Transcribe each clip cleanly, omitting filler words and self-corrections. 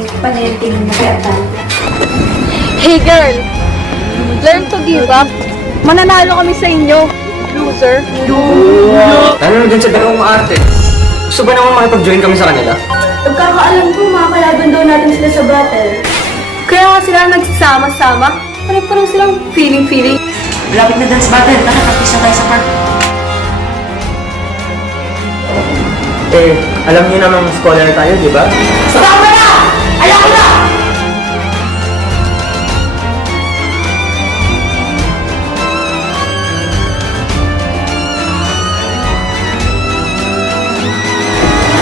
yung panenting na kaya. Hey girl, learn to give up. Mananalo kami sa inyo, loser. Lalo na dun sa dalawang arte. Gusto ba naman makipag-join kami sa kanila? Pagkakaalam ko, makakalaban daw natin sila sa battle. Kaya nga sila nagsama-sama. Parang silang feeling. Malapit na dance battle. Nakakapis na tayo sa park. Eh, alam niyo namang scholar tayo, di ba? Tama na! Ayaw ko na!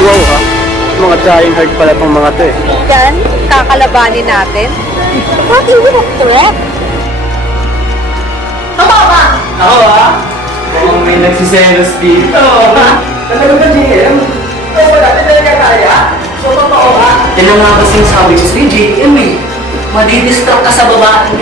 Wow ha? Mga trying hard pala tong mga to eh. Yan, kakalabanin natin. What even a threat? Ako ha? Mukhang may nagsiselos dito. Talaga ba, JM? Ito ba natin talaga kaya? So, totoo ha? Yan ang nga kasing sabi ko sa JM eh. Madidistract ka sa babae